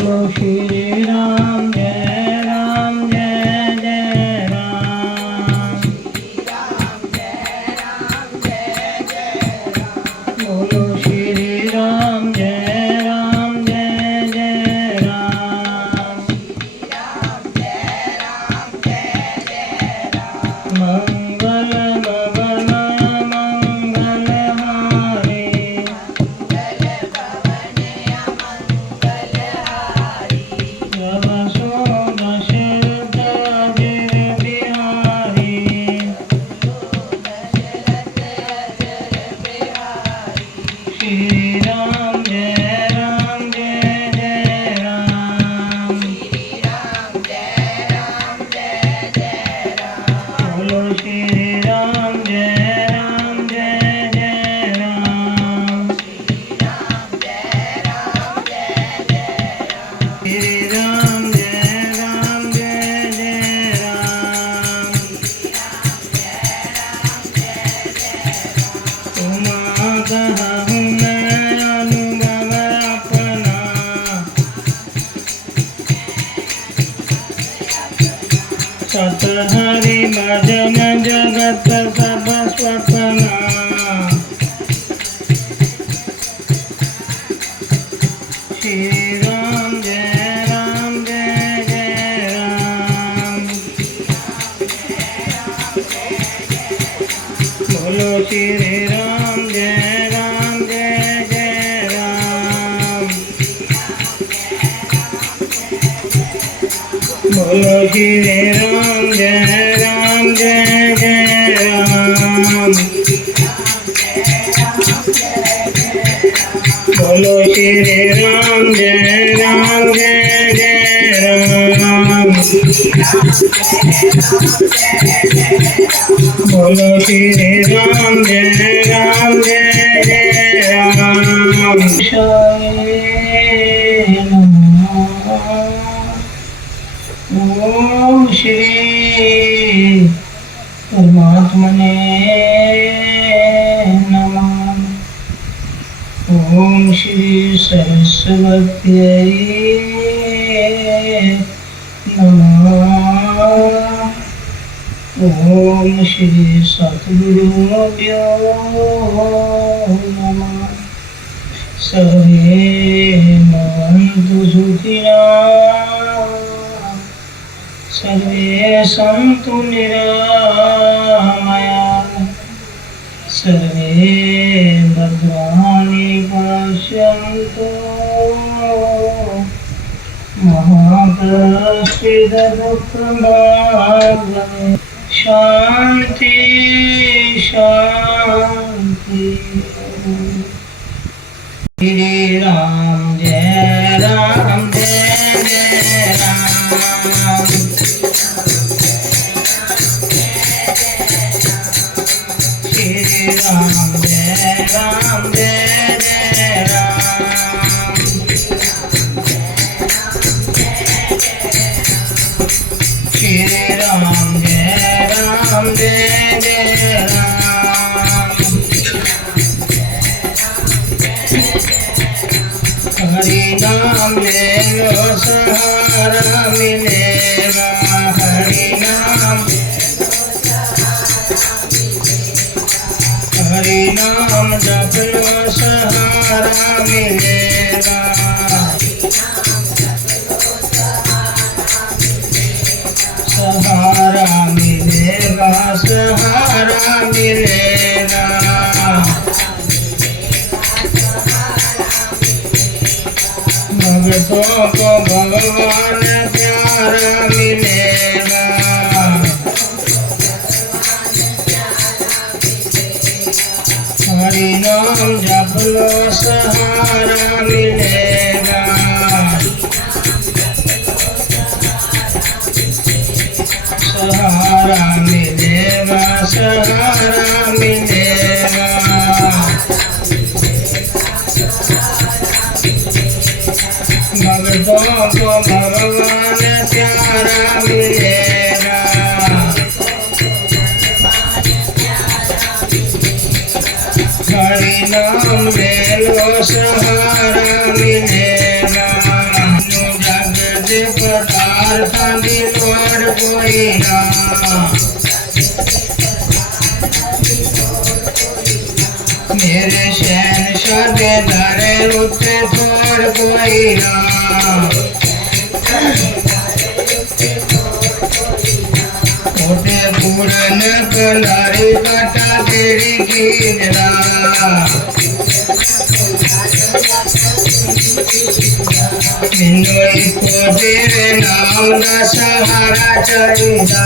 बोलो श्री राम जय जय राम। बोलो श्री राम जय जय राम। मंगल भवन मंगल हारी। जब सो दशरथ अजर बिहारी। श्री राम जय जय राम। बोलो श्री राम जय जय राम। श्री राम जय जय राम। उमा कहूँ मैं अनुभव अपना। सत हरि भजन जगत सब स्वप्ना। श्री राम जय राम। बोलो श्री राम जय राम। बोलो श्री राम जय राम। बोलो श्री राम जय राम। बोलो श्री राम जय राम। ओम श्री परमात्मने नमः। ओम श्री सरस्वत्यै नमः। ओम श्री सद्गुरुभ्यो नमः। सर्वे भवन्तु सुखिनः। सर्वे सन्तु निरामयाः। सर्वे भद्राणि पश्यन्तु मा कश्चित् दुःखभाग्। शान्ति शान्ति। श्री राम जय राम। श्री राम जय राम। श्री राम जय राम। हरि नाम ले लो सहारा मिलेगा। हरि नाम जप लो सहारा मिलेगा। सहारा मिलेगा सहारा मिलेगा। भक्तों को भगवान प्यारा मिलेगा। हरि नाम जप लो सहारा मिलेगा। सहारा मिलेगा सहारा मिलेगा। भक्तों को भगवान प्यारा मिलेगा। हरि नाम ले लो सहारा मिलेगा। खाद्य पदार्थांची लोड होईना मेरे शहनशाह दे दरे उत्ते थोड़ होईना ओटे पूरन कलारी काटा तेरी कीजरा मिन्नोई को तेरे नाम का सहारा चाहिदा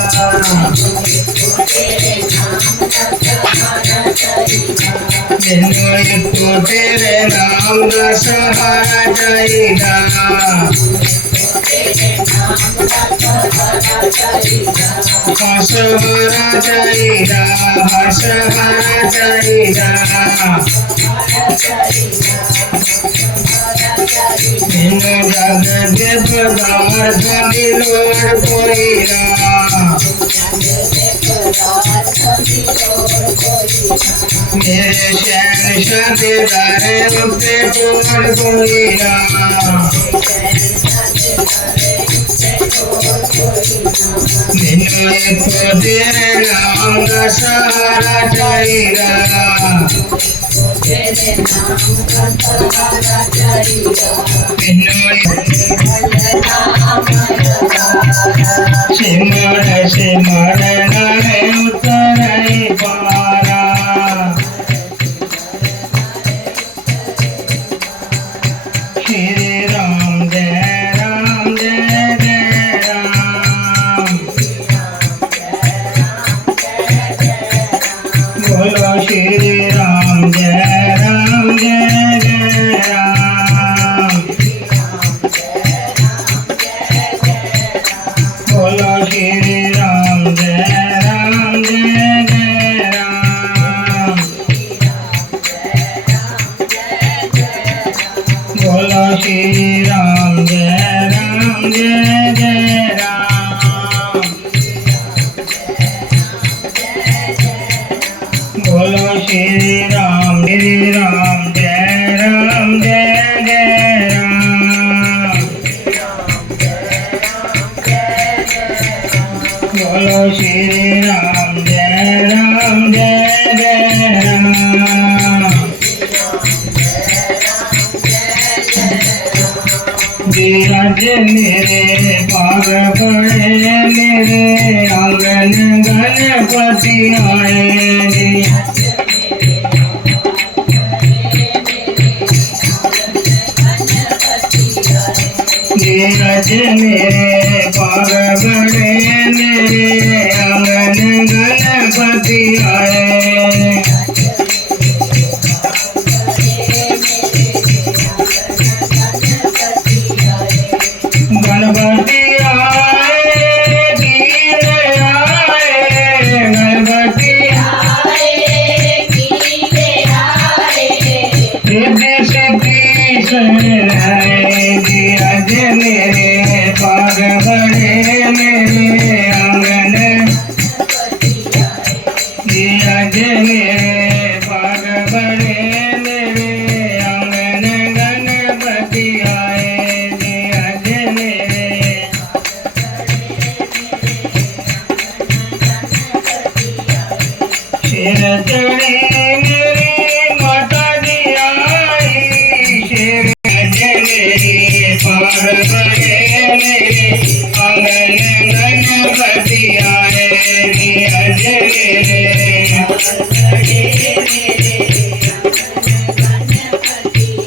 मिन्नोई को तेरे नाम का सहारा चाहिदा सहारा चाहिदा सहारा चाहिदा मिन्नो जग दे पदार्थ दी लोड़ कोईना मेरे शहनशाह दे दरे उत्ते थोड़ कोईना मिन्नो को तेरे नाम का सहारा चाहिदा सिमर सिमर नामे उतरई पारा श्री राम जय राम जय जय राम बोलो श्री राम जय राम जय जय राम बोलो श्री राम जय राम जय जय राम बोलो श्री राम जय राम जय जय राम बोलो श्री राम जय राम जय जय राम बोलो श्री राम जय जय राम धीरज मेरे पाग पड़े मेरे आंगन गणपति आए धीरज मेरे पाग पड़े मेरे आंगन गणपति आए गणपति आए कीन आए गणपति आए कीन आए रिद्धि सिद्धि सुनाए धीरज मेरे पाग बड़े मेरे आंगन धीरज मेरे पाग बड़े मेरे आंगन गणपति आए धीरज मेरे शेर चढ़ी मेरी माता जी आई शेर मेरी पाग बड़े मेरे आंगन गणपति आए धीरज मेरे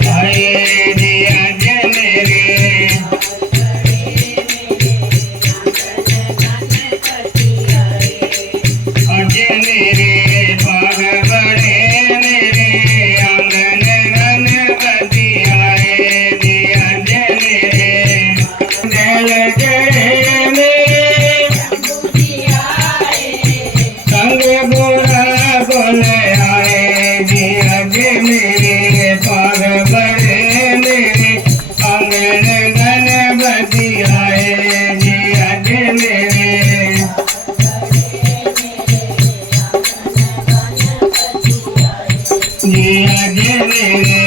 आए धीरज मेरे आज मेरे पाग बड़े मेरे आंगन गणपति आए धीरज मेरे जल जय मेरे संग बुरा बोल आए धीरज मेरे पाग बड़े मेरे आंगन गणपति आए धीरज मेरे धीरज मेरे